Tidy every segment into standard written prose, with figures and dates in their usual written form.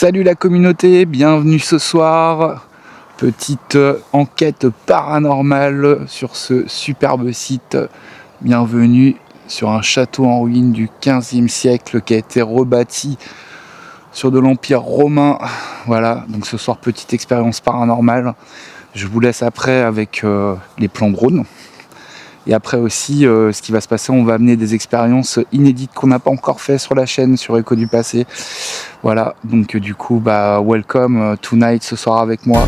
Salut la communauté, bienvenue ce soir. Petite enquête paranormale sur ce superbe site. Bienvenue sur un château en ruine du 15e siècle qui a été rebâti sur de l'Empire romain. Voilà, donc ce soir petite expérience paranormale. Je vous laisse après avec les plans drone. Et après aussi, ce qui va se passer, on va amener des expériences inédites qu'on n'a pas encore fait sur la chaîne, sur Écho du passé. Voilà, donc du coup, welcome tonight ce soir avec moi.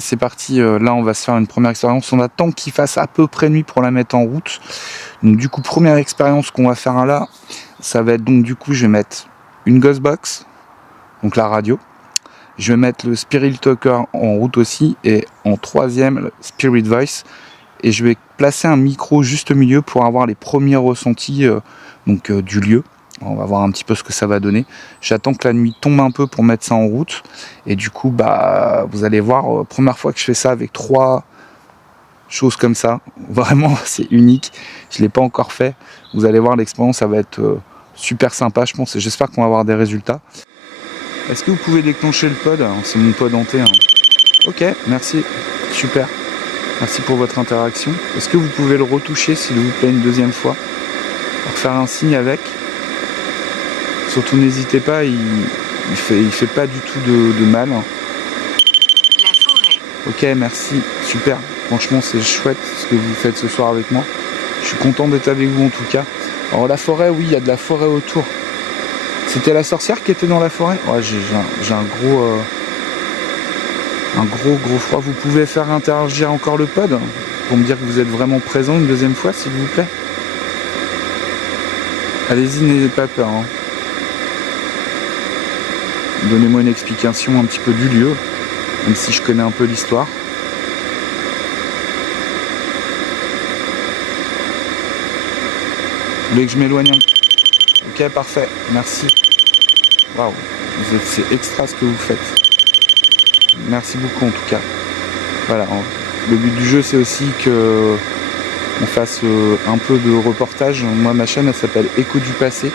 C'est parti, là on va se faire une première expérience, on attend qu'il fasse à peu près nuit pour la mettre en route. Donc du coup première expérience qu'on va faire là, ça va être donc du coup je vais mettre une Ghostbox, donc la radio, je vais mettre le Spirit Talker en route aussi, et en troisième le Spirit Voice, et je vais placer un micro juste au milieu pour avoir les premiers ressentis du lieu. On va voir un petit peu ce que ça va donner. J'attends que la nuit tombe un peu pour mettre ça en route. Et du coup, vous allez voir, première fois que je fais ça avec 3 choses comme ça. Vraiment, c'est unique. Je ne l'ai pas encore fait. Vous allez voir, l'expérience, ça va être super sympa, je pense. Et j'espère qu'on va avoir des résultats. Est-ce que vous pouvez déclencher le pod? C'est mon pod hanté. Ok, merci. Super. Merci pour votre interaction. Est-ce que vous pouvez le retoucher, s'il vous plaît, une deuxième fois? Pour faire un signe avec. Surtout n'hésitez pas, il fait pas du tout de mal. La forêt. Ok, merci, super. Franchement, c'est chouette ce que vous faites ce soir avec moi. Je suis content d'être avec vous en tout cas. Alors la forêt, oui, il y a de la forêt autour. C'était la sorcière qui était dans la forêt? Ouais, j'ai un gros froid. Vous pouvez faire interagir encore le pod pour me dire que vous êtes vraiment présent une deuxième fois, s'il vous plaît. Allez-y, n'ayez pas peur. Donnez-moi une explication un petit peu du lieu, même si je connais un peu l'histoire. Vous voulez que je m'éloigne? Ok, parfait, merci. Waouh, c'est extra ce que vous faites. Merci beaucoup en tout cas. Voilà, le but du jeu c'est aussi que on fasse un peu de reportage. Moi ma chaîne elle s'appelle Écho du passé.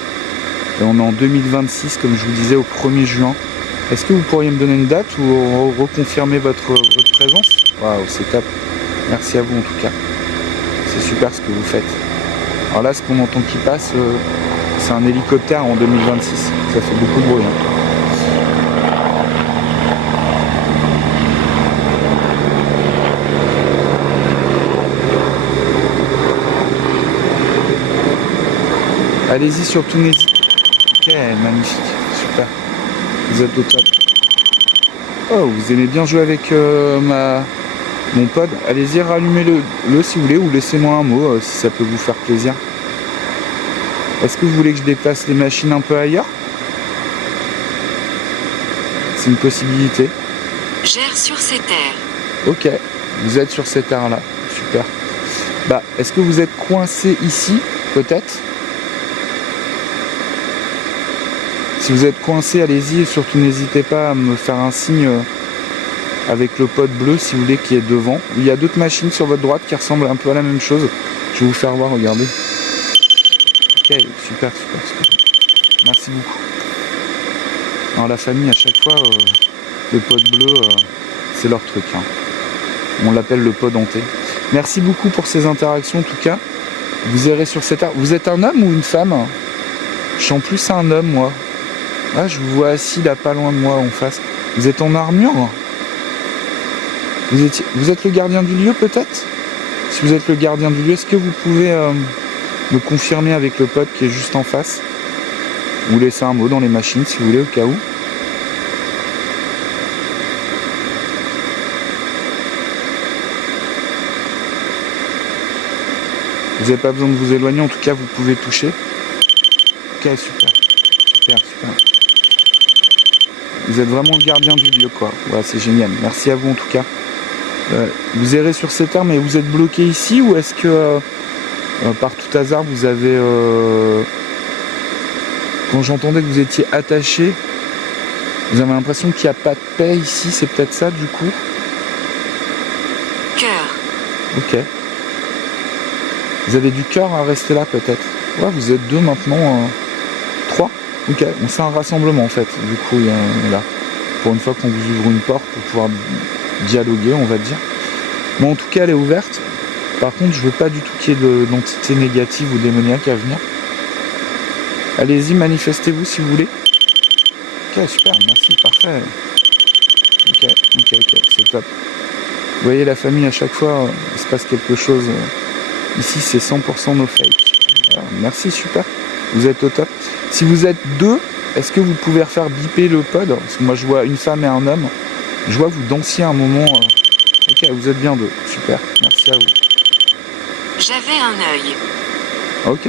Et on est en 2026, comme je vous disais, au 1er juin. Est-ce que vous pourriez me donner une date ou reconfirmer votre présence? Waouh, c'est top. Merci à vous en tout cas. C'est super ce que vous faites. Alors là, ce qu'on entend qui passe, c'est un hélicoptère en 2026. Ça fait beaucoup de bruit. Allez-y, surtout n'hésitez. Ok, magnifique, super. Vous êtes au top. Oh, vous aimez bien jouer avec mon pod. Allez-y, rallumez-le si vous voulez, ou laissez-moi un mot si ça peut vous faire plaisir. Est-ce que vous voulez que je déplace les machines un peu ailleurs? C'est une possibilité. Gère sur ces terres. Ok, vous êtes sur ces terres-là, super. Est-ce que vous êtes coincé ici, peut-être? Si vous êtes coincé, allez-y et surtout n'hésitez pas à me faire un signe avec le pod bleu si vous voulez qui est devant. Il y a d'autres machines sur votre droite qui ressemblent un peu à la même chose. Je vais vous faire voir, regardez. Ok, super. Merci beaucoup. Alors la famille à chaque fois, le pod bleu, c'est leur truc. On l'appelle le pod hanté. Merci beaucoup pour ces interactions en tout cas. Vous irez sur cette arbre. Vous êtes un homme ou une femme? Je suis en plus un homme, moi. Ah, je vous vois assis là, pas loin de moi, en face. Vous êtes en armure? Vous êtes le gardien du lieu, peut-être? Si vous êtes le gardien du lieu, est-ce que vous pouvez me confirmer avec le pote qui est juste en face? Ou laisser un mot dans les machines, si vous voulez, au cas où. Vous n'avez pas besoin de vous éloigner, en tout cas, vous pouvez toucher. Ok, super. Super, super. Vous êtes vraiment le gardien du lieu, quoi. Voilà, c'est génial. Merci à vous, en tout cas. Vous errez sur ces terres, mais vous êtes bloqué ici, ou est-ce que, par tout hasard, vous avez... Quand j'entendais que vous étiez attaché, vous avez l'impression qu'il n'y a pas de paix ici, c'est peut-être ça, du coup? Cœur. Ok. Vous avez du cœur à rester là, peut-être? Ouais, vous êtes deux maintenant. 3. Ok, on fait un rassemblement en fait, du coup, là, pour une fois qu'on vous ouvre une porte pour pouvoir dialoguer, on va dire. Moi, en tout cas, elle est ouverte. Par contre, je veux pas du tout qu'il y ait d'entité négative ou démoniaque à venir. Allez-y, manifestez-vous si vous voulez. Ok, super, merci, parfait. Ok, c'est top. Vous voyez, la famille, à chaque fois, il se passe quelque chose. Ici, c'est 100% no fake. Merci, super. Vous êtes au top. Si vous êtes deux, est-ce que vous pouvez refaire biper le pod? Parce que moi, je vois une femme et un homme. Je vois que vous dansiez un moment. Ok, vous êtes bien deux. Super, merci à vous. J'avais un œil. Ok.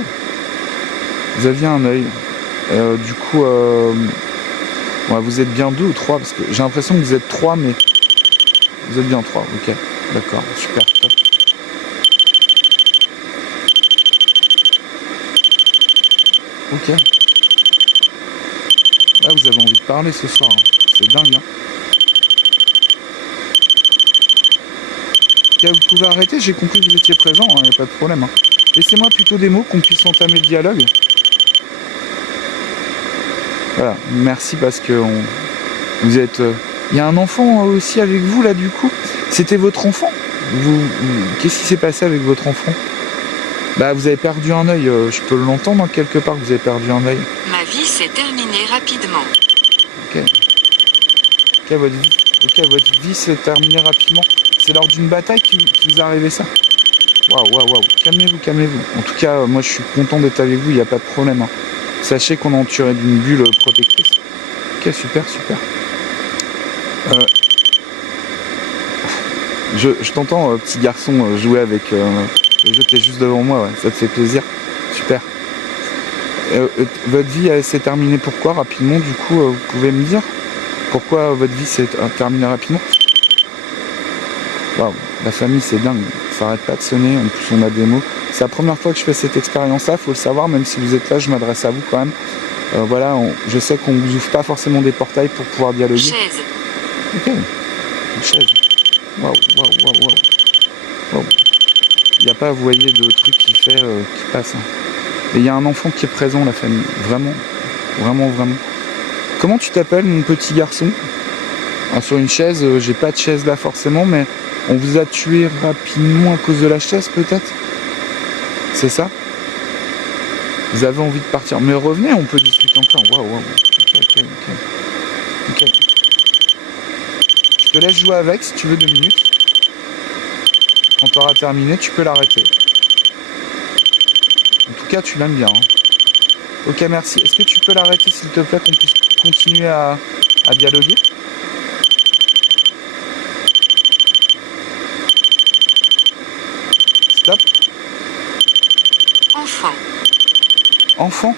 Vous aviez un œil. Du coup, ouais, vous êtes bien deux ou trois? Parce que j'ai l'impression que vous êtes trois, mais vous êtes bien trois. Ok, d'accord, super, top. Ok. Là, vous avez envie de parler ce soir. Hein. C'est dingue. Hein. Ok, vous pouvez arrêter. J'ai compris que vous étiez présent. Il n'y a pas de problème. Hein. Laissez-moi plutôt des mots qu'on puisse entamer le dialogue. Voilà. Merci parce que vous êtes... Il y a un enfant aussi avec vous, là, du coup. C'était votre enfant? Qu'est-ce qui s'est passé avec votre enfant? Bah, vous avez perdu un œil. Je peux l'entendre quelque part que vous avez perdu un œil. Ma vie s'est terminée rapidement. Ok. Ok, votre vie s'est terminée rapidement. C'est lors d'une bataille qui vous est arrivé ça? Waouh. Calmez-vous. En tout cas, moi, je suis content d'être avec vous. Il n'y a pas de problème. Hein. Sachez qu'on est entouré d'une bulle protectrice. Ok, super. Je t'entends, petit garçon, jouer avec... le jeu qui est juste devant moi, ouais. Ça te fait plaisir. Super. Votre vie s'est terminée pourquoi rapidement? Du coup, vous pouvez me dire pourquoi votre vie s'est terminée rapidement? Waouh, la famille c'est dingue, ça arrête pas de sonner, en plus on a des mots. C'est la première fois que je fais cette expérience-là, faut le savoir, même si vous êtes là, je m'adresse à vous quand même. Voilà, je sais qu'on vous ouvre pas forcément des portails pour pouvoir dialoguer. Chaise. Ok, une chaise. Waouh. Il n'y a pas, vous voyez, de truc qui passe. Hein. Et il y a un enfant qui est présent, la famille. Vraiment. Comment tu t'appelles, mon petit garçon? Alors, sur une chaise, j'ai pas de chaise là forcément, mais on vous a tué rapidement à cause de la chaise, peut-être? C'est ça? Vous avez envie de partir. Mais revenez, on peut discuter encore. Waouh. Ok. Je te laisse jouer avec si tu veux 2 minutes. Quand tu auras terminé, tu peux l'arrêter. En tout cas, tu l'aimes bien. Hein. Ok, merci. Est-ce que tu peux l'arrêter, s'il te plaît, qu'on puisse continuer à dialoguer? Stop. Enfant,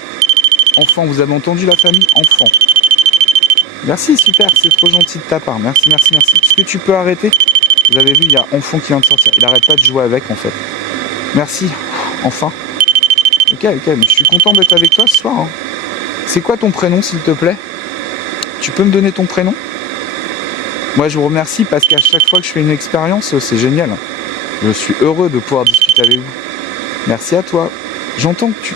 vous avez entendu la famille? Enfant. Merci, super, c'est trop gentil de ta part. Merci. Est-ce que tu peux arrêter? Vous avez vu, il y a enfant qui vient de sortir. Il arrête pas de jouer avec, en fait. Merci. Enfin. Ok, mais je suis content d'être avec toi ce soir. Hein. C'est quoi ton prénom, s'il te plaît? Tu peux me donner ton prénom? Moi, je vous remercie parce qu'à chaque fois que je fais une expérience, c'est génial. Je suis heureux de pouvoir discuter avec vous. Merci à toi. J'entends que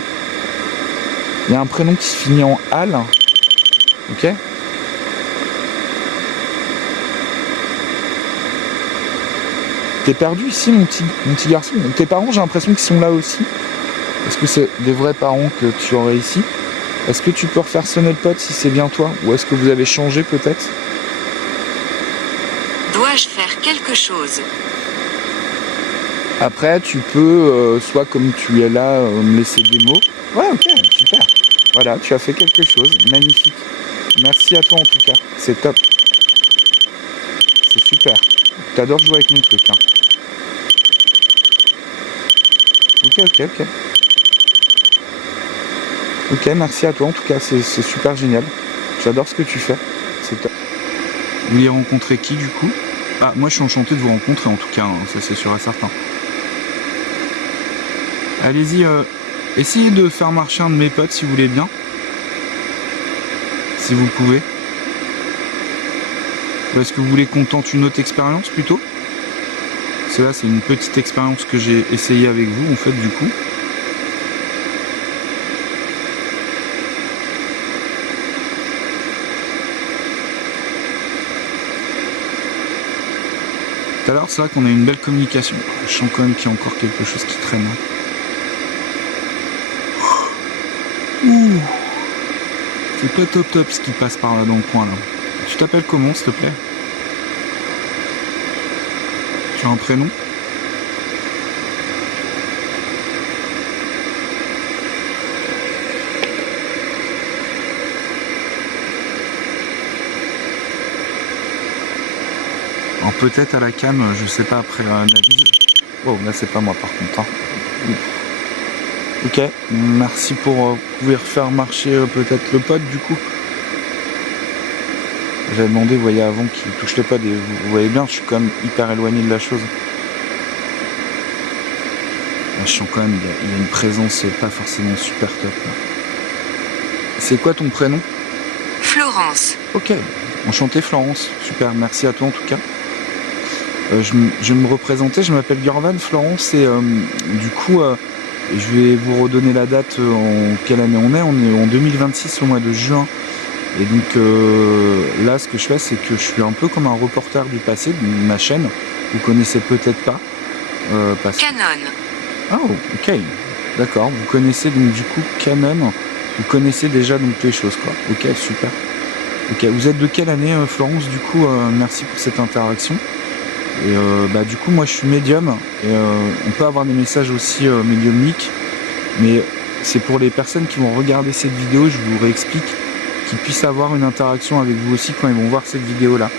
il y a un prénom qui se finit en Al. Ok? T'es perdu ici, mon petit garçon? Tes parents, j'ai l'impression qu'ils sont là aussi. Est-ce que c'est des vrais parents que tu aurais ici? Est-ce que tu peux refaire sonner le pod si c'est bien toi? Ou est-ce que vous avez changé peut-être? Dois-je faire quelque chose? Après, tu peux, soit comme tu es là, me laisser des mots. Ouais, ok, super. Voilà, tu as fait quelque chose. Magnifique. Merci à toi en tout cas. C'est top. C'est super. T'adores jouer avec mes trucs. Hein. Ok. Ok, merci à toi en tout cas. C'est super génial. J'adore ce que tu fais. C'est top. Vous voulez rencontrer qui du coup? Ah, moi je suis enchanté de vous rencontrer en tout cas. Hein, ça c'est sûr et certain. Allez-y, essayez de faire marcher un de mes potes si vous voulez bien. Si vous pouvez. Ou est-ce que vous voulez qu'on tente une autre expérience plutôt? Parce que là c'est une petite expérience que j'ai essayé avec vous en fait du coup. Tout à l'heure c'est vrai qu'on a une belle communication. Je sens quand même qu'il y a encore quelque chose qui traîne. Ouh. C'est pas top ce qui passe par là dans le coin là. Tu t'appelles comment s'il te plaît? Tu as un prénom? Alors peut-être à la cam, je sais pas après l'analyse. Oh là c'est pas moi par contre. Hein. Ok, merci pour vous pouvez refaire marcher peut-être le pod du coup. J'avais demandé, vous voyez avant qu'il touche le pod et vous voyez bien, je suis quand même hyper éloigné de la chose. Là, je sens quand même, il y a une présence pas forcément super top. C'est quoi ton prénom? Florence. Ok, enchanté Florence, super, merci à toi en tout cas. Je vais me représenter, je m'appelle Gurvan Florence et du coup je vais vous redonner la date en quelle année on est en 2026 au mois de juin. Et donc là ce que je fais c'est que je suis un peu comme un reporter du passé de ma chaîne, vous connaissez peut-être pas. Canon. Oh ok, d'accord, vous connaissez donc du coup Canon, vous connaissez déjà donc les choses quoi, ok super. Ok, vous êtes de quelle année Florence du coup, merci pour cette interaction. Et du coup moi je suis médium et on peut avoir des messages aussi médiumniques, mais c'est pour les personnes qui vont regarder cette vidéo, je vous réexplique, qu'ils puissent avoir une interaction avec vous aussi quand ils vont voir cette vidéo là.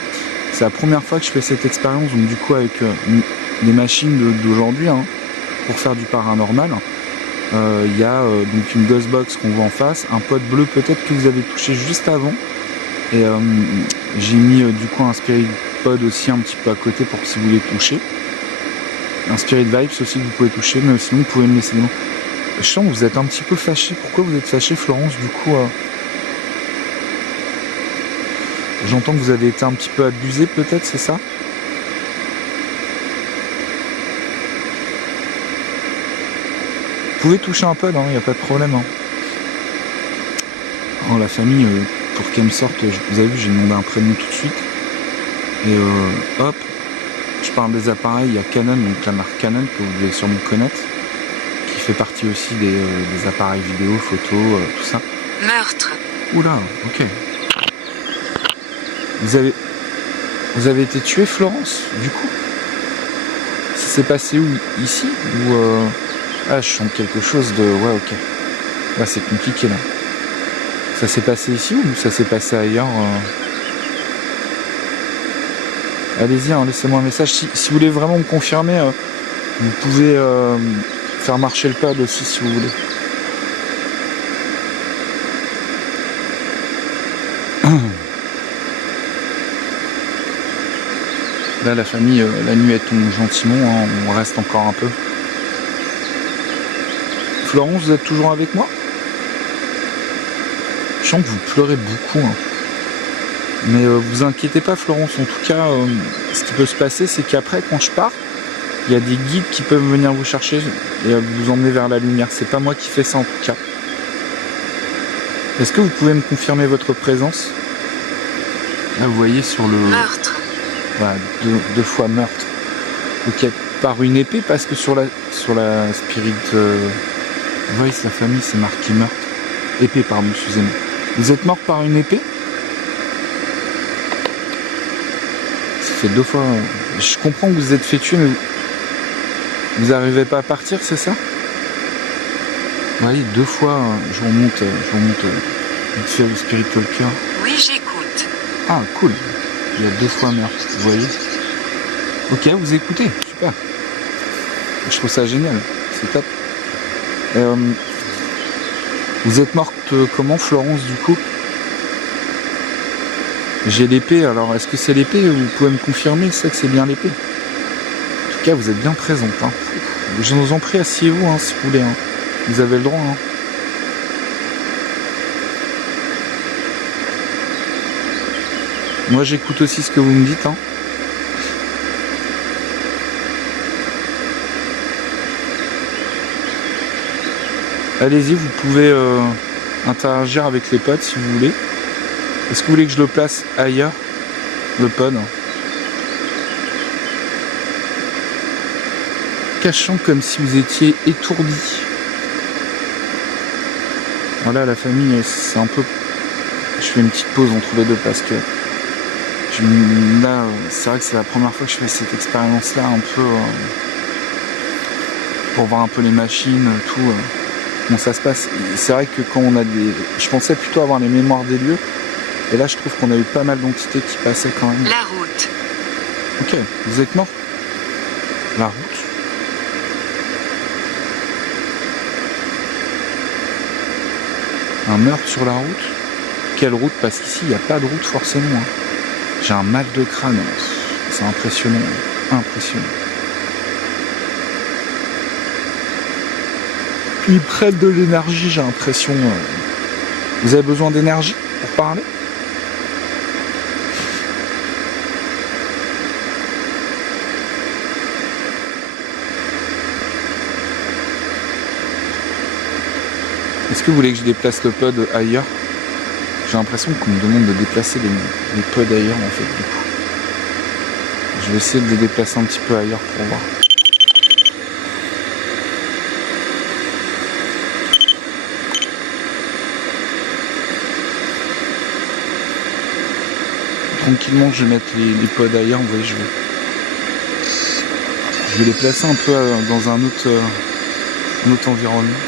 C'est la première fois que je fais cette expérience, donc du coup avec des machines d'aujourd'hui hein, pour faire du paranormal. Il y a donc une Ghostbox qu'on voit en face, un pod bleu peut-être que vous avez touché juste avant, et j'ai mis du coup un Spirit Pod aussi un petit peu à côté pour si vous voulez toucher. Un Spirit Vibes aussi que vous pouvez toucher, mais sinon vous pouvez me laisser des mots. Je sens que vous êtes un petit peu fâché. Pourquoi vous êtes fâché Florence du coup J'entends que vous avez été un petit peu abusé peut-être, c'est ça? Vous pouvez toucher un pod, il n'y a pas de problème. Hein. Oh, la famille, pour qu'elle me sorte, vous avez vu, j'ai demandé un prénom tout de suite. Et hop, je parle des appareils, il y a Canon, donc la marque Canon que vous devez sûrement connaître, qui fait partie aussi des appareils vidéo, photo, tout ça. Meurtre. Oula, ok. Vous avez été tué Florence, du coup? Ça s'est passé où? Ici? Ou Ah, je sens quelque chose de... Ouais, ok. Là, c'est compliqué, là. Ça s'est passé ici ou ça s'est passé ailleurs Allez-y, hein, laissez-moi un message. Si vous voulez vraiment me confirmer, vous pouvez faire marcher le pod aussi si vous voulez. Là, la famille, la nuit elle tombe gentiment, hein, on reste encore un peu. Florence, vous êtes toujours avec moi? Je sens que vous pleurez beaucoup. Hein. Mais vous inquiétez pas Florence, en tout cas, ce qui peut se passer, c'est qu'après, quand je pars, il y a des guides qui peuvent venir vous chercher et vous emmener vers la lumière. C'est pas moi qui fais ça en tout cas. Est-ce que vous pouvez me confirmer votre présence? Là, vous voyez sur le... Meurtre. Voilà, deux fois meurtre. Ok, par une épée, parce que sur la Spirit Voice, la famille, c'est marqué meurtre. Épée, pardon, excusez-moi. Vous êtes mort par une épée? Ça fait 2 fois... Je comprends que vous vous êtes fait tuer, mais vous n'arrivez pas à partir, c'est ça? Oui, 2 fois, je remonte vite fait le Spirit Talker. Oui, j'écoute. Ah, cool. Il y a 2 fois meurtre, vous voyez. Ok, vous écoutez, super. Je trouve ça génial, c'est top. Vous êtes morte comment, Florence, du coup? J'ai l'épée, alors est-ce que c'est l'épée? Vous pouvez me confirmer, c'est que c'est bien l'épée? En tout cas, vous êtes bien présente. Hein. Je vous en prie, asseyez-vous hein, si vous voulez. Hein. Vous avez le droit. Hein. Moi, j'écoute aussi ce que vous me dites. Hein. Allez-y, vous pouvez interagir avec les pods si vous voulez. Est-ce que vous voulez que je le place ailleurs, le pod? Cachant comme si vous étiez étourdi. Voilà, la famille, c'est un peu... Je fais une petite pause entre les deux parce que... Là, c'est vrai que c'est la première fois que je fais cette expérience-là, un peu... pour voir un peu les machines, tout... comment ça se passe. C'est vrai que quand on a des... Je pensais plutôt avoir les mémoires des lieux. Et là, je trouve qu'on a eu pas mal d'entités qui passaient quand même. La route. Ok, vous êtes mort? La route. Un meurtre sur la route? Quelle route? Parce qu'ici, il n'y a pas de route forcément. Hein. J'ai un mal de crâne. C'est impressionnant. Impressionnant. Ils prennent de l'énergie, j'ai l'impression. Vous avez besoin d'énergie pour parler? Est-ce que vous voulez que je déplace le pod ailleurs? J'ai l'impression qu'on me demande de déplacer les pods ailleurs en fait du coup. Je vais essayer de les déplacer un petit peu ailleurs pour voir. Tranquillement je vais mettre les pods ailleurs, vous voyez, je vais les placer un peu dans un autre environnement.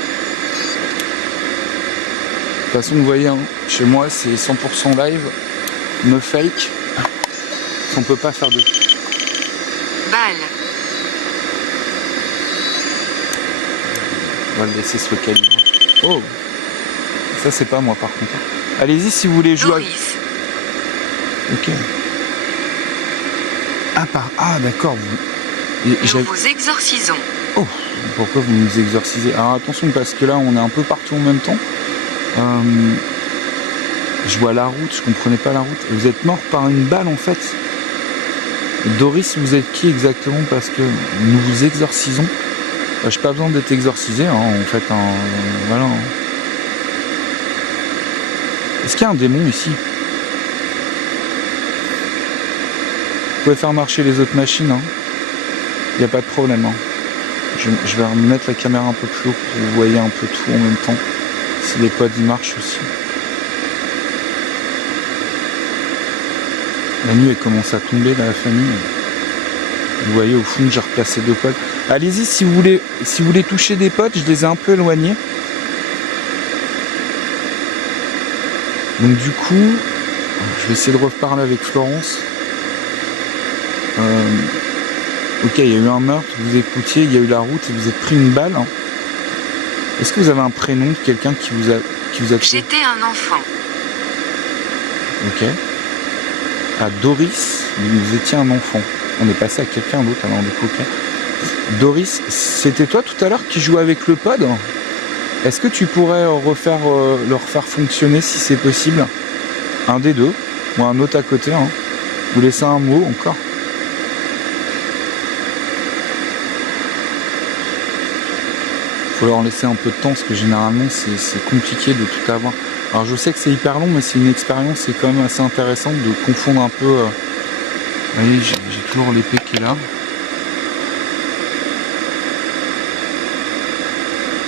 De toute façon, vous voyez, hein, chez moi, c'est 100% live, no fake. On peut pas faire de... Balle. On va le laisser se recalibrer. Oh, ça c'est pas moi par contre. Allez-y si vous voulez jouer. Doris. Ok. Ah d'accord. Nous vous exorcisons. Oh, pourquoi vous nous exorcisez? Alors attention parce que là on est un peu partout en même temps. Je vois la route, je comprenais pas la route. Et vous êtes mort par une balle en fait. Doris, vous êtes qui exactement? Parce que nous vous exorcisons. J'ai pas besoin d'être exorcisé, hein, en fait. Voilà. Est-ce qu'il y a un démon ici? Vous pouvez faire marcher les autres machines, hein. Il n'y a pas de problème. Hein. Je vais remettre la caméra un peu plus haut pour que vous voyez un peu tout en même temps. Si les pods y marchent aussi. La nuit elle commence à tomber dans la famille. Vous voyez au fond j'ai replacé 2 pods. Allez-y si vous voulez toucher des pods, je les ai un peu éloignés. Donc du coup, je vais essayer de reparler avec Florence. Ok, il y a eu un meurtre, vous écoutiez, il y a eu la route et vous êtes pris une balle. Hein. Est-ce que vous avez un prénom de quelqu'un qui vous a tué? J'étais un enfant. Ok. À Doris, vous étiez un enfant. On est passé à quelqu'un d'autre, alors du coup, ok. Doris, c'était toi tout à l'heure qui jouait avec le pod? Est-ce que tu pourrais le refaire fonctionner si c'est possible? Un des deux, ou un autre à côté, hein. Vous laissez un mot encore? Faut leur laisser un peu de temps parce que généralement c'est compliqué de tout avoir. Alors je sais que c'est hyper long mais c'est une expérience, c'est quand même assez intéressant de confondre un peu. Vous voyez, j'ai toujours l'épée qui est là.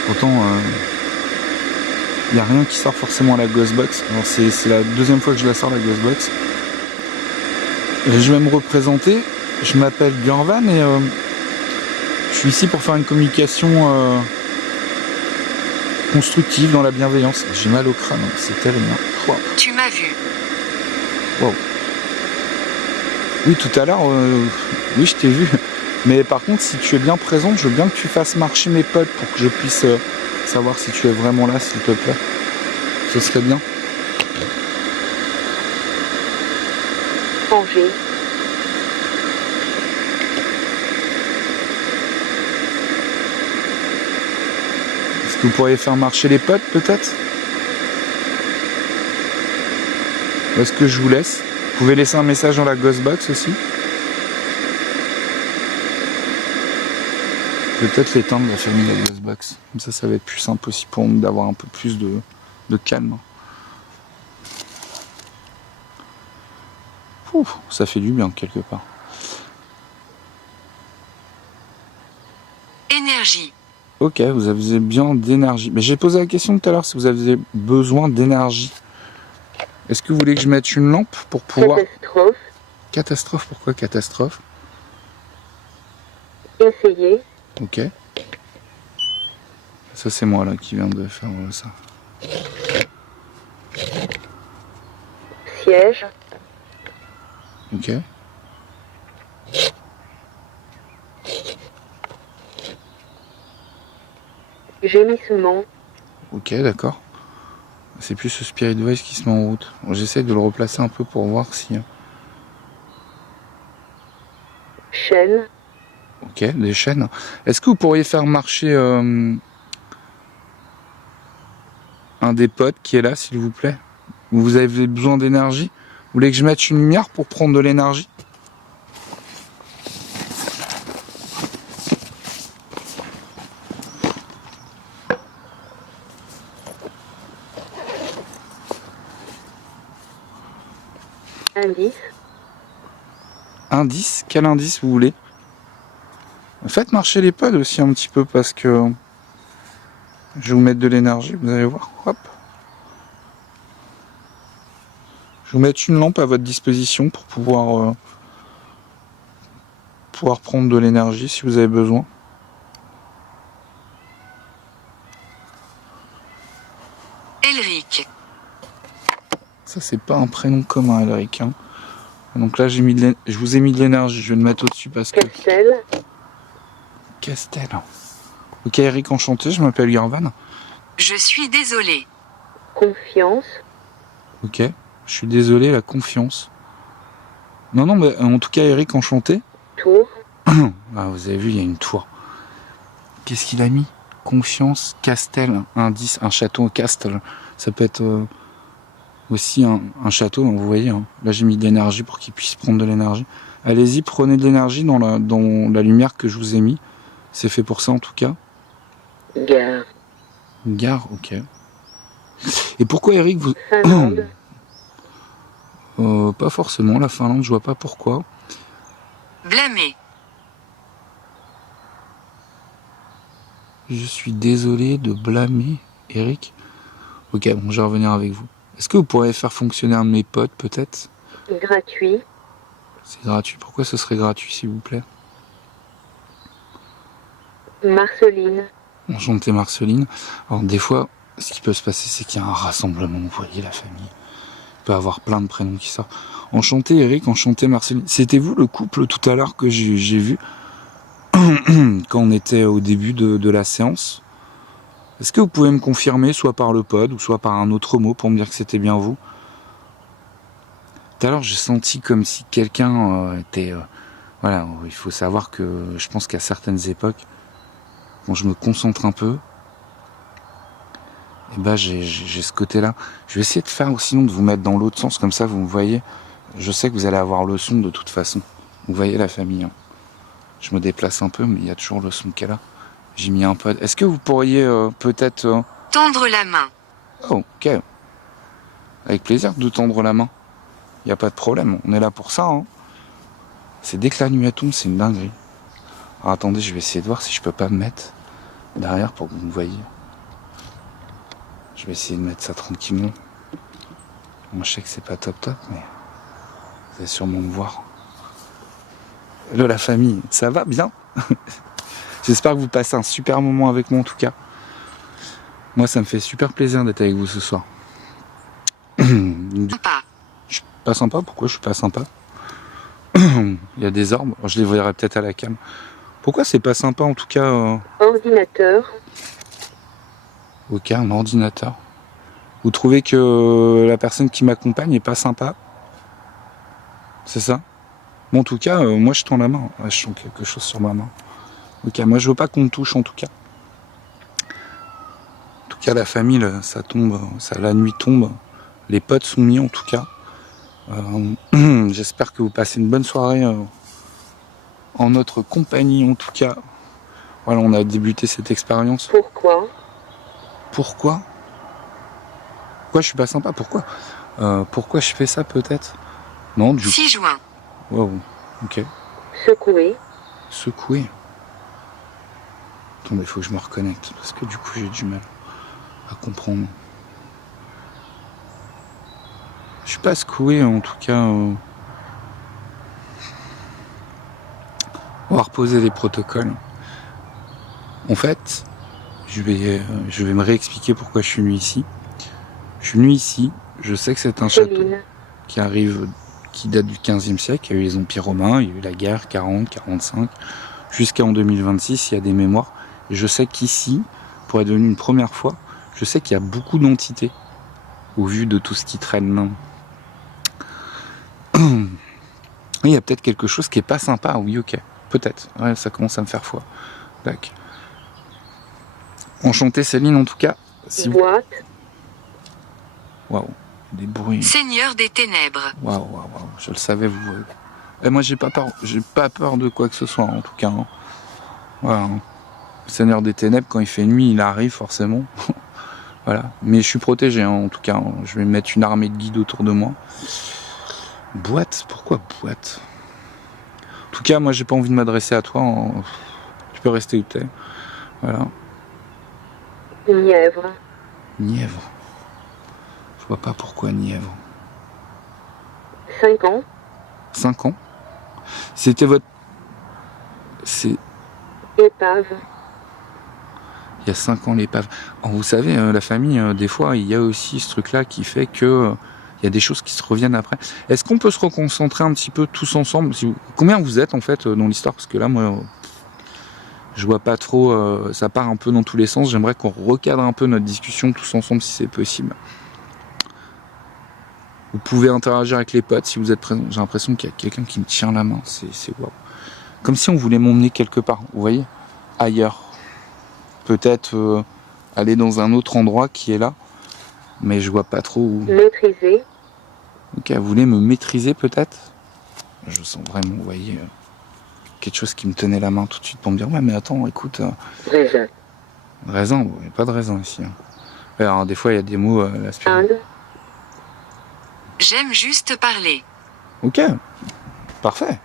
Pourtant Il n'y a rien qui sort forcément à la Ghostbox. Alors c'est la deuxième fois que je la sors la Ghostbox. Je vais me représenter. Je m'appelle Gurvan et je suis ici pour faire une communication constructive dans la bienveillance. J'ai mal au crâne, c'est terrible. Hein. Wow. Tu m'as vu. Wow. Oui, tout à l'heure, oui, je t'ai vu. Mais par contre, si tu es bien présente, je veux bien que tu fasses marcher mes potes pour que je puisse savoir si tu es vraiment là, s'il te plaît. Ce serait bien. Angers. Est-ce que vous pourriez faire marcher les potes, peut-être? Ou est-ce que je vous laisse? Vous pouvez laisser un message dans la Ghostbox aussi. Je vais peut-être l'éteindre, la famille, la Ghostbox. Comme ça va être plus simple aussi pour nous d'avoir un peu plus de calme. Ouf, ça fait du bien quelque part. Énergie. Ok, vous avez bien d'énergie. Mais j'ai posé la question tout à l'heure si vous avez besoin d'énergie. Est-ce que vous voulez que je mette une lampe pour pouvoir... Catastrophe. Catastrophe, pourquoi catastrophe? Essayer. Ok. Ça c'est moi là qui viens de faire ça. Siège. Ok. Gémissement. Ok, d'accord. C'est plus ce Spirit Voice qui se met en route. J'essaie de le replacer un peu pour voir si... Chaîne. Ok, des chaînes. Est-ce que vous pourriez faire marcher un des potes qui est là, s'il vous plaît? Vous avez besoin d'énergie? Vous voulez que je mette une lumière pour prendre de l'énergie? Indice. Indice? Quel indice vous voulez? Faites marcher les pods aussi un petit peu parce que je vais vous mettre de l'énergie, vous allez voir. Hop. Je vais vous mettre une lampe à votre disposition pour pouvoir prendre de l'énergie si vous avez besoin. Elric. Ça c'est pas un prénom commun, Elric. Hein. Donc là je vous ai mis de l'énergie, je vais le mettre au-dessus parce que... Castel. Castel. Ok Eric, enchanté, je m'appelle Gurvan. Je suis désolé. Confiance. Ok, je suis désolé, la confiance. Non, mais en tout cas Eric, enchanté. Tour. Ah, vous avez vu, il y a une tour. Qu'est-ce qu'il a mis? Confiance, Castel, indice, un château, Castel. Ça peut être aussi un château, vous voyez. Hein. Là j'ai mis de l'énergie pour qu'il puisse prendre de l'énergie. Allez-y, prenez de l'énergie dans la lumière que je vous ai mis. C'est fait pour ça en tout cas. Gare. Gare, ok. Et pourquoi Eric vous... Finlande. Pas forcément, la Finlande, je vois pas pourquoi. Blâmer. Je suis désolé de blâmer Eric. Ok, bon, je vais revenir avec vous. Est-ce que vous pourriez faire fonctionner un de mes potes, peut-être? Gratuit. C'est gratuit. Pourquoi ce serait gratuit, s'il vous plaît? Marceline. Enchanté Marceline. Alors des fois, ce qui peut se passer, c'est qu'il y a un rassemblement, vous voyez, la famille. Il peut y avoir plein de prénoms qui sortent. Enchanté Eric, enchanté Marceline. C'était vous le couple tout à l'heure que j'ai vu quand on était au début de la séance? Est-ce que vous pouvez me confirmer, soit par le pod, ou soit par un autre mot, pour me dire que c'était bien vous? Tout à l'heure, j'ai senti comme si quelqu'un était... voilà, il faut savoir que je pense qu'à certaines époques, quand je me concentre un peu, et ben j'ai ce côté-là. Je vais essayer de faire ou sinon de vous mettre dans l'autre sens, comme ça vous me voyez. Je sais que vous allez avoir le son de toute façon. Vous voyez la famille. Hein. Je me déplace un peu, mais il y a toujours le son qu'elle a. J'ai mis un pod. Est-ce que vous pourriez peut-être... Tendre la main. Oh, ok. Avec plaisir de tendre la main. Il n'y a pas de problème, on est là pour ça. Hein. C'est dès que la nuit tombe, c'est une dinguerie. Alors attendez, je vais essayer de voir si je peux pas me mettre derrière pour que vous me voyez. Je vais essayer de mettre ça tranquillement. Moi je sais que c'est pas top top, mais vous allez sûrement me voir. Hello la famille, ça va bien? J'espère que vous passez un super moment avec moi en tout cas. Moi ça me fait super plaisir d'être avec vous ce soir. Sympa. Je suis pas sympa, pourquoi je suis pas sympa? Il y a des arbres, je les verrai peut-être à la cam. Pourquoi c'est pas sympa en tout cas Ordinateur. Ok, un ordinateur. Vous trouvez que la personne qui m'accompagne est pas sympa? C'est ça? Bon, en tout cas, moi je tends la main. Ouais, je sens quelque chose sur ma main. Ok, moi je veux pas qu'on me touche en tout cas. En tout cas, la famille, là, ça tombe, la nuit tombe. Les potes sont mis en tout cas. J'espère que vous passez une bonne soirée en notre compagnie en tout cas. Voilà, on a débuté cette expérience. Pourquoi? Pourquoi je suis pas sympa? Pourquoi je fais ça peut-être? Non, du coup. 6 juin. Wow, ok. Secouer. Secouer. Attendez, il faut que je me reconnecte parce que du coup j'ai du mal à comprendre. Je suis pas secoué en tout cas. On va reposer les protocoles. En fait, je vais me réexpliquer pourquoi je suis venu ici. Je suis venu ici, je sais que c'est un château Céline. qui date du 15e siècle. Il y a eu les empires romains, il y a eu la guerre, 40, 45, jusqu'en 2026, il y a des mémoires. Et je sais qu'ici, pour être venu une première fois, je sais qu'il y a beaucoup d'entités, au vu de tout ce qui traîne là. Il y a peut-être quelque chose qui est pas sympa, oui, ok. Peut-être, ouais, ça commence à me faire foi. Tac. Enchanté Céline en tout cas. Si vous... Boîte. Waouh, des bruits. Seigneur des ténèbres. Waouh, je le savais, vous. Et moi j'ai pas peur de quoi que ce soit en tout cas. Hein. Voilà. Hein. Le Seigneur des ténèbres, quand il fait nuit, il arrive forcément. Voilà. Mais je suis protégé hein, en tout cas. Hein. Je vais mettre une armée de guides autour de moi. Boîte? Pourquoi boîte? En tout cas, moi j'ai pas envie de m'adresser à toi. Hein. Tu peux rester où t'es. Voilà. Nièvre. Nièvre. Je vois pas pourquoi Nièvre. 5 ans. 5 ans? C'était votre... C'est... Épave. Il y a 5 ans l'épave. Alors, vous savez, la famille, des fois, il y a aussi ce truc-là qui fait que il y a des choses qui se reviennent après. Est-ce qu'on peut se reconcentrer un petit peu tous ensemble? Combien vous êtes en fait dans l'histoire? Parce que là, moi, je vois pas trop. Ça part un peu dans tous les sens. J'aimerais qu'on recadre un peu notre discussion tous ensemble si c'est possible. Vous pouvez interagir avec les potes si vous êtes présents. J'ai l'impression qu'il y a quelqu'un qui me tient la main. C'est waouh. Comme si on voulait m'emmener quelque part. Vous voyez? Ailleurs. Peut-être aller dans un autre endroit qui est là. Mais je vois pas trop où. Maîtriser. Ok, vous voulez me maîtriser peut-être? Je sens vraiment, vous voyez, quelque chose qui me tenait la main tout de suite pour me dire ouais mais attends, écoute. Raisin. Raisin, il n'y a pas de raisin ici. Hein. Alors des fois il y a des mots la Inde. J'aime juste parler. Ok, parfait.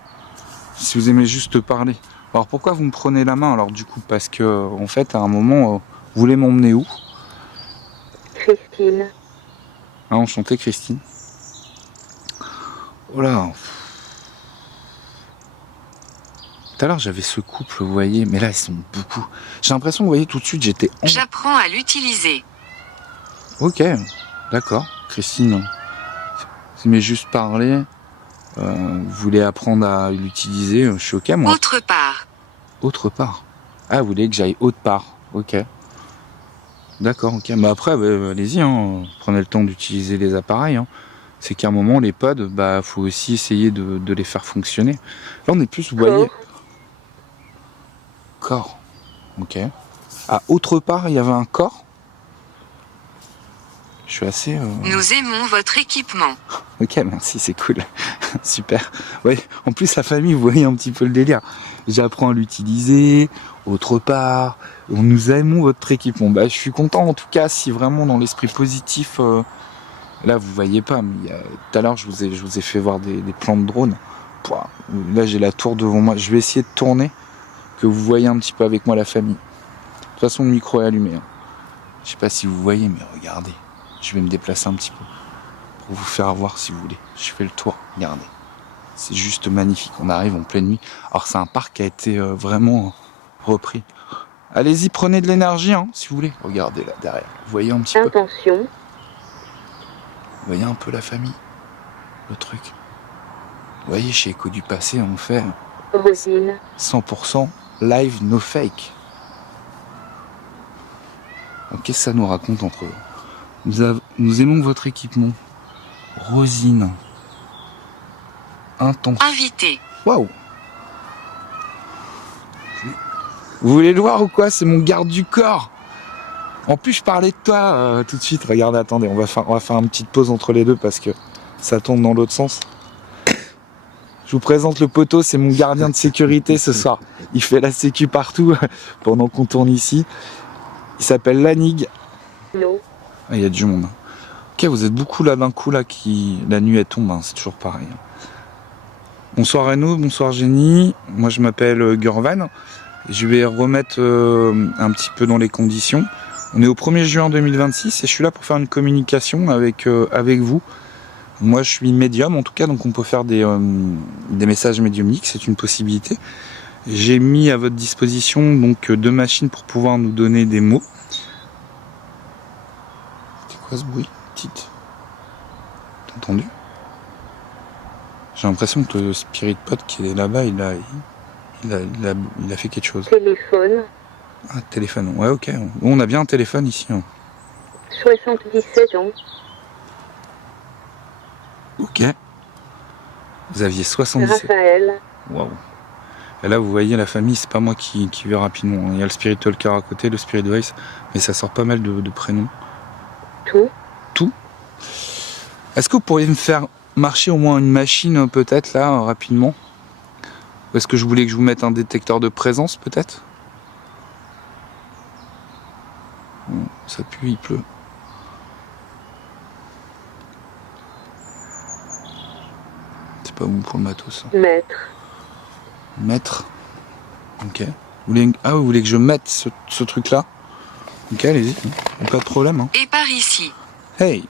Si vous aimez juste parler. Alors pourquoi vous me prenez la main alors du coup? Parce que en fait à un moment, vous voulez m'emmener où? Christine. Ah, enchanté Christine. Voilà. Tout à l'heure j'avais ce couple, vous voyez, mais là ils sont beaucoup. J'ai l'impression, vous voyez, tout de suite j'étais... J'apprends à l'utiliser. Ok, d'accord. Christine, vous aimez juste parler, vous voulez apprendre à l'utiliser, je suis ok moi. Autre part. Autre part. Ah, vous voulez que j'aille autre part, ok. D'accord, ok. Mais après, allez-y, hein, prenez le temps d'utiliser les appareils. Hein. C'est qu'à un moment, les pods, faut aussi essayer de les faire fonctionner. Là, on est plus, vous voyez... Corps. Ok. Ah, autre part, il y avait un corps. Je suis assez... Nous aimons votre équipement. Ok, merci, c'est cool. Super. Ouais, en plus, la famille, vous voyez un petit peu le délire. J'apprends à l'utiliser, autre part. Nous aimons votre équipement. Je suis content, en tout cas, si vraiment dans l'esprit positif... Là, vous voyez pas, mais tout à l'heure, je vous ai fait voir des plans de drone. Pouah, là, j'ai la tour devant moi. Je vais essayer de tourner, que vous voyez un petit peu avec moi la famille. De toute façon, le micro est allumé. Hein. Je sais pas si vous voyez, mais regardez. Je vais me déplacer un petit peu pour vous faire voir si vous voulez. Je fais le tour, regardez. C'est juste magnifique. On arrive en pleine nuit. Alors c'est un parc qui a été vraiment repris. Allez-y, prenez de l'énergie, hein, si vous voulez. Regardez là derrière. Vous voyez un petit peu. Intention. Vous voyez un peu la famille, le truc. Vous voyez, chez Écho du Passé, on fait Rosine. 100% live, no fake. Donc, qu'est-ce que ça nous raconte entre eux? Nous aimons votre équipement. Rosine. Intense. Invité. Waouh! Vous voulez le voir ou quoi? C'est mon garde du corps. En plus, je parlais de toi tout de suite. Regardez, attendez, on va faire une petite pause entre les deux parce que ça tombe dans l'autre sens. Je vous présente le poteau, c'est mon gardien de sécurité ce soir. Il fait la sécu partout pendant qu'on tourne ici. Il s'appelle Lanig. No. Ah, il y a du monde. Ok, vous êtes beaucoup là d'un coup, là, la nuit elle tombe, hein, c'est toujours pareil. Bonsoir Renaud, bonsoir Jenny. Moi je m'appelle Gurvan. Je vais remettre un petit peu dans les conditions. On est au 1er juin 2026 et je suis là pour faire une communication avec vous. Moi je suis médium en tout cas, donc on peut faire des messages médiumniques, c'est une possibilité. J'ai mis à votre disposition donc 2 machines pour pouvoir nous donner des mots. C'est quoi ce bruit? Petite. T'as entendu? J'ai l'impression que le spirit pod qui est là-bas, il a fait quelque chose. Téléphone. Ah, téléphone. Ouais, ok. On a bien un téléphone ici. Hein. 77 ans. Ok. Vous aviez 77. Raphaël. Waouh. Et là, vous voyez, la famille, c'est pas moi qui vais rapidement. Il y a le Spirit Talker à côté, le Spirit Voice, mais ça sort pas mal de prénoms. Tout. Tout. Est-ce que vous pourriez me faire marcher au moins une machine, peut-être, là, rapidement? Ou est-ce que je voulais que je vous mette un détecteur de présence, peut-être? Bon, ça pue, il pleut. C'est pas bon pour le matos. Ça. Maître. Mettre. Ok. Vous voulez que je mette ce truc-là? Ok, allez-y. Pas de problème. Hein. Et par ici. Hey!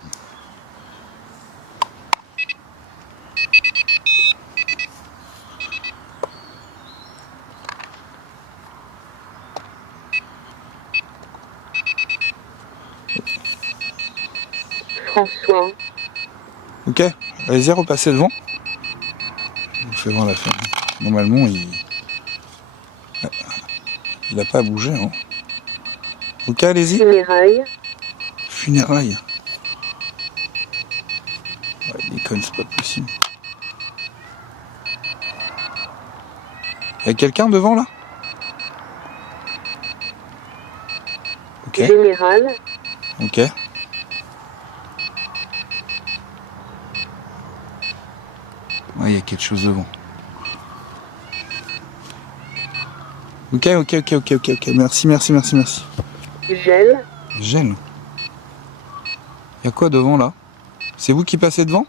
François. Ok, allez-y, repassez devant. Je vous fais voir la fin. Normalement, il a pas à bouger. Hein. Ok, allez-y. Funérailles. Funérailles. Ouais, déconne, c'est pas possible. Y'a quelqu'un devant là? Ok, Général. ok. Ouais, il y a quelque chose devant. Ok. Merci. Gel. Gel. Il y a quoi devant là? C'est vous qui passez devant?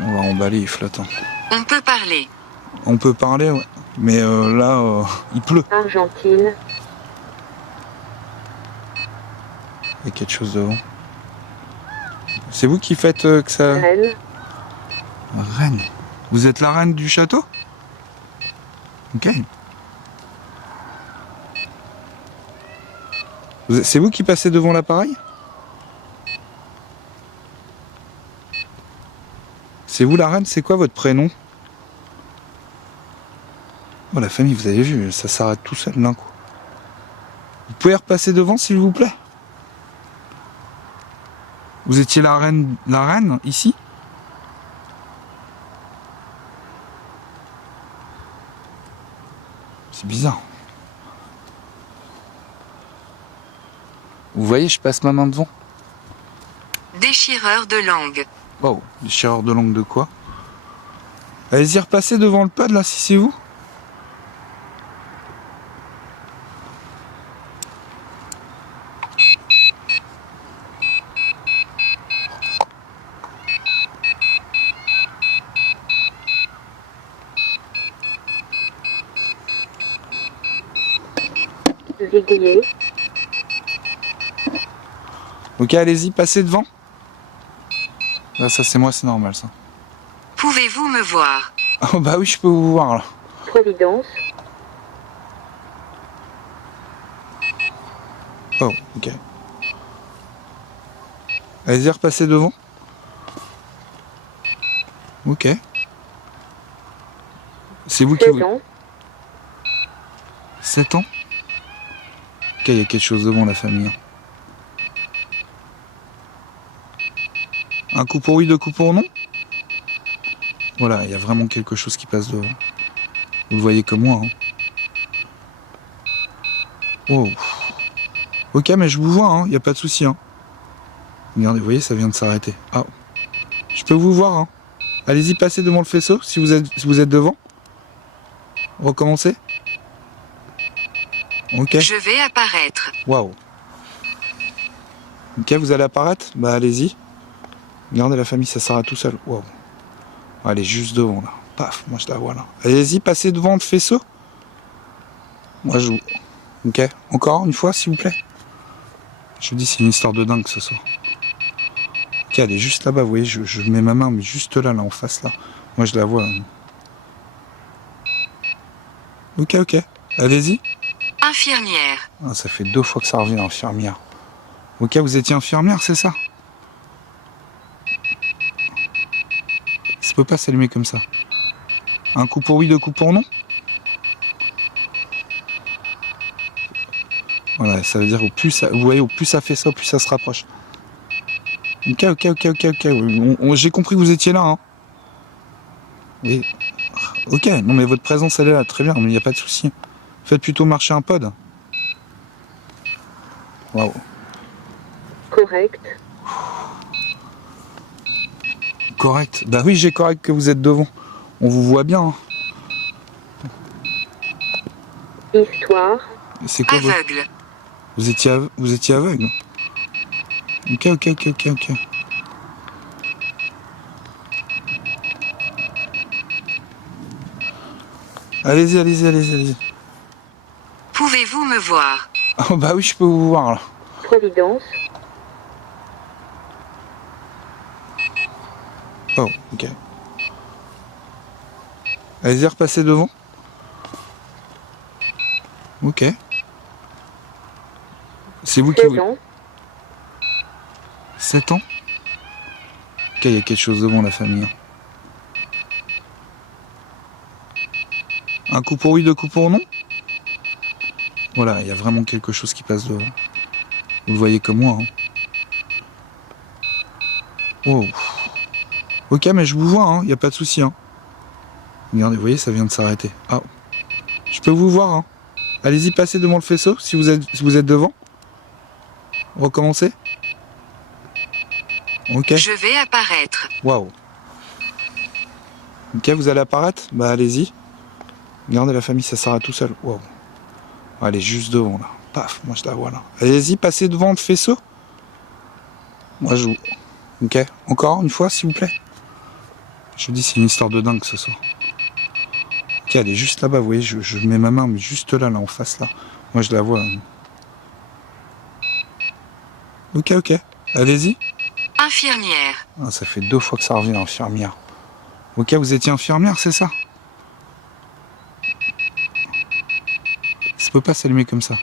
On va emballer, il flotte. Hein. On peut parler. On peut parler, ouais. Mais là, il pleut. Argentine. Il y a quelque chose devant. C'est vous qui faites que ça... Rennes. Reine. Vous êtes la reine du château? Ok. C'est vous qui passez devant l'appareil? C'est vous la reine? C'est quoi votre prénom? Oh la famille, vous avez vu, ça s'arrête tout seul d'un coup. Vous pouvez repasser devant s'il vous plaît? Vous étiez la reine ici? C'est bizarre. Vous voyez, je passe ma main devant. Déchireur de langue. Wow, déchireur de langue de quoi? Allez-y, repassez devant le pad là, si c'est vous. Verrouillé. Ok, allez-y, passez devant. Là, ça c'est moi, c'est normal ça. Pouvez-vous me voir? Oh bah oui, je peux vous voir là. Providence. Oh, ok. Allez-y, repassez devant. Ok. C'est vous qui 16 vous... ans. 7 ans. Ok, il y a quelque chose devant la famille. Un coup pour oui, deux coups pour non. Voilà, il y a vraiment quelque chose qui passe devant. Vous le voyez comme moi. Hein. Wow. Ok, mais je vous vois, il n'y a pas de souci. Hein. Regardez, vous voyez, ça vient de s'arrêter. Ah, je peux vous voir. Hein. Allez-y, passez devant le faisceau si vous êtes devant. Recommencez. Ok. Je vais apparaître. Waouh. Ok, vous allez apparaître? Bah allez-y. Regardez la famille, ça s'arrête tout seul. Waouh. Elle est juste devant là. Paf, moi je la vois là. Allez-y, passez devant le faisceau. Moi je vous... Ok, encore une fois s'il vous plaît. Je vous dis, c'est une histoire de dingue ce soir. Ok, elle est juste là-bas, vous voyez, je mets ma main, mais juste là, en face là. Moi je la vois. Ok, ok. Allez-y. Infirmière. Ah, ça fait 2 fois que ça revient, infirmière. Ok, vous étiez infirmière, c'est ça? Ça peut pas s'allumer comme ça. Un coup pour oui, deux coups pour non. Voilà, ça veut dire au plus ça, vous voyez, au plus ça fait ça, au plus ça se rapproche. Ok, ok, ok, ok, ok. J'ai compris que vous étiez là. Hein. Et... Ok, non mais votre présence elle est là, très bien, mais il n'y a pas de souci. Faites plutôt marcher un pod. Waouh. Correct. Correct. Bah oui, j'ai correct que vous êtes devant. On vous voit bien. Hein. Histoire. C'est quoi Aveugle. vous étiez aveugle. Ok, ok, ok, ok, ok. Allez-y, allez-y, allez-y, allez-y. Pouvez-vous me voir? Oh bah oui, je peux vous voir là. Providence. Oh, ok. Allez-y, repassez devant. Ok. C'est vous qui 16 vous... ans. 7 ans. Ok, il y a quelque chose devant la famille. Un coup pour oui, deux coups pour non. Voilà, il y a vraiment quelque chose qui passe devant. Vous le voyez comme moi. Hein. Wow. Ok, mais je vous vois, il n'y a pas de souci. Hein. Regardez, vous voyez, ça vient de s'arrêter. Ah, je peux vous voir. Hein. Allez-y, passez devant le faisceau si vous êtes devant. Recommencez. Ok. Je vais apparaître. Waouh. Ok, vous allez apparaître? Bah allez-y. Regardez la famille, ça s'arrête tout seul. Waouh. Elle est juste devant là. Paf, moi je la vois là. Allez-y, passez devant le faisceau. Moi je vous... Ok, encore une fois s'il vous plaît. Je vous dis, c'est une histoire de dingue ce soir. Ok, elle est juste là-bas, vous voyez, je mets ma main, mais juste là, en face là. Moi je la vois. Ok, ok. Allez-y. Infirmière. Ah, ça fait 2 fois que ça revient, infirmière. Ok, vous étiez infirmière, c'est ça? Ça peut pas s'allumer comme ça.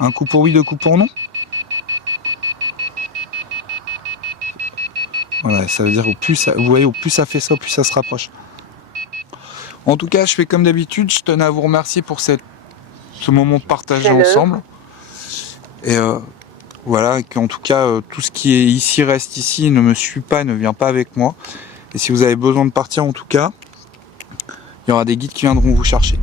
Un coup pour oui, deux coups pour non. Voilà, ça veut dire au plus ça, vous voyez, au plus ça fait ça, au plus ça se rapproche. En tout cas, je fais comme d'habitude, je tenais à vous remercier pour ce moment partagé ensemble. Et voilà, qu'en tout cas, tout ce qui est ici reste ici, ne me suit pas, ne vient pas avec moi. Et si vous avez besoin de partir, en tout cas, il y aura des guides qui viendront vous chercher.